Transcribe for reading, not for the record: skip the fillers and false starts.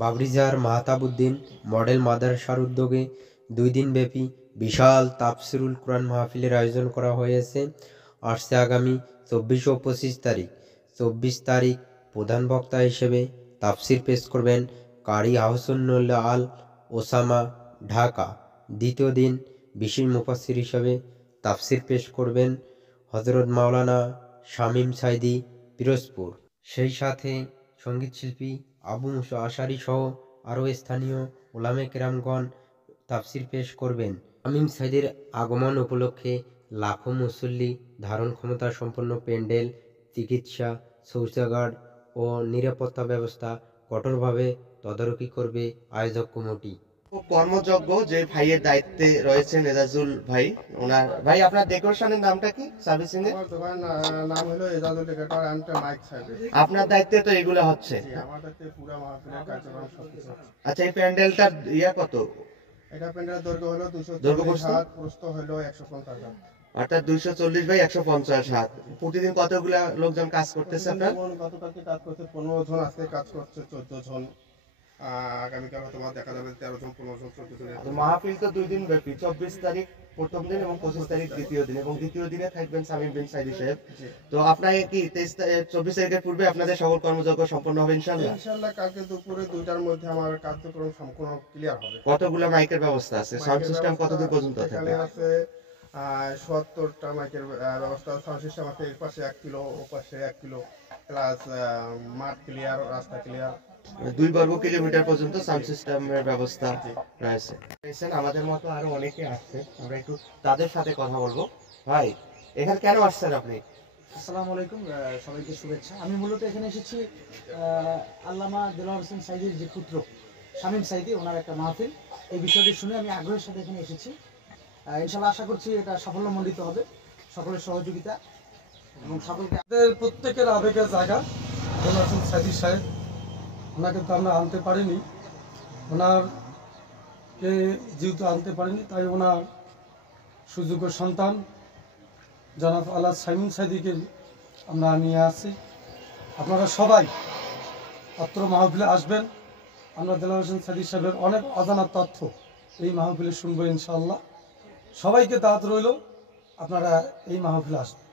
বাবরিজার Mahtabuddin model মাদ্রাসার উদ্যোগে 2 দিনব্যাপী বিশাল তাফসিরুল কুরআন মাহফিলের আয়োজন করা হয়েছে। আসছে আগামী 24 ও 25 তারিখ। 24 তারিখ প্রধান বক্তা হিসেবে তাফসির পেশ করবেন কারি আহসানুল্লাহ আল ওসামা, ঢাকা। দ্বিতীয় দিন বিশেষ মুফাসসির হিসেবে তাফসির পেশ করবেন হযরত মাওলানা শামীম সাঈদী, পিরোজপুর। সেই সাথে সঙ্গীত শিল্পী আবু মুসা আশারী সহ আরও স্থানীয় উলামায়ে কেরামগণ তাফসির পেশ করবেন। শামীম সাঈদীর আগমন উপলক্ষে লাখো মুসল্লি, ধারণ ক্ষমতা সম্পন্ন প্যান্ডেল, চিকিৎসা, শৌচাগার ও নিরাপত্তা ব্যবস্থা কঠোরভাবে তদারকি করবে আয়োজক কমিটি। কর্মযজ্ঞ যে ভাইয়ের দায়িত্বে রয়েছেন এজাজুল ভাই, ওনার ভাই আপনার ডেকোরেশনের নামটা কি? সার্ভিসিং এর নাম হলো Ejazul decorator and mic service. আপনার দায়িত্বে তো এগুলো হচ্ছে? আমার দায়িত্বে পুরো মাহফিলের কার্যক্রম সবকিছু। আচ্ছা, এই প্যান্ডেলটার কত? এটা প্যান্ডেলের দৈর্ঘ্য হলো 240 হাত, প্রস্থ হলো 150 হাত, অর্থাৎ 240 বাই 150 হাত। প্রতিদিন কতগুলা লোকজন কাজ করতেছে আপনার? গতকালকে কাজ করছে 15 জন, আজকে কাজ করছে 14 জন, আগামীকাল হয়তো দেখা যাবে 13 জন, 15 জন, 14 জন। মাহফিল তো 2 দিন ব্যাপী, 24 তারিখ প্রথম দিন এবং 25 তারিখ দ্বিতীয় দিন, এবং দ্বিতীয় দিনে থাকবেন শামীম বিন সাঈদী সাহেব। তো আপনারা কি 24 তারিখের পূর্বে আপনাদের সকল কর্মযজ্ঞ সম্পন্ন হবে ইনশাআল্লাহ? ইনশাআল্লাহ কালকে দুপুরে 2টার মধ্যে আমার কার্যক্রম সম্পূর্ণ ক্লিয়ার হবে। কতগুলো মাইকের ব্যবস্থা আছে? সাউন্ড সিস্টেম কতদূর পর্যন্ত থাকবে? এখানে আছে 77টা মাইকের ব্যবস্থা। সাউন্ড সিস্টেম আছে, এর পাশে 1 কিলো, ও পাশে 1 কিলো, প্লাস মাঠ ক্লিয়ার, রাস্তা ক্লিয়ার, 2 বর্গ কিলোমিটার পর্যন্ত সাউন্ড সিস্টেমের ব্যবস্থা রয়েছে। আমাদের মতো আরো অনেকে আসছে, আমরা একটু তাদের সাথে কথা বলবো। ভাই, এখানে কেন আসছেন আপনি? আসসালামু আলাইকুম, সবাইকে শুভেচ্ছা। আমি মূলত এখানে এসেছি আল্লামা দেলোয়ার হোসেন সাঈদীর যে পুত্র শামীম সাঈদী, ওনার একটা মাহফিল, এই বিষয়টি শুনে আমি আগ্রহের সাথে এখানে এসেছি। ইনশাআল্লাহ আশা করছি এটা সাফল্যমণ্ডিত হবে, সকলের সহযোগিতা এবং সকলকে। প্রত্যেকের আবেগের জায়গা দেলোয়ার হোসেন সাঈদী সাহেব, ওনাকে তো আমরা আনতে পারিনি, ওনারকে যেহেতু আনতে পারিনি, তাই ওনার সুযোগ্য সন্তান জনাব আল্লাহ শামীম সাঈদীকে আমরা নিয়ে আসছি। আপনারা সবাই অত্র মাহফিলে আসবেন। আমরা দেলোয়ার হোসেন সাঈদী সাহেবের অনেক অজানা তথ্য এই মাহফিলে শুনবো ইনশাআল্লাহ। সবাইকে দাওয়াত রইল, আপনারা এই মাহফিলে আসবেন।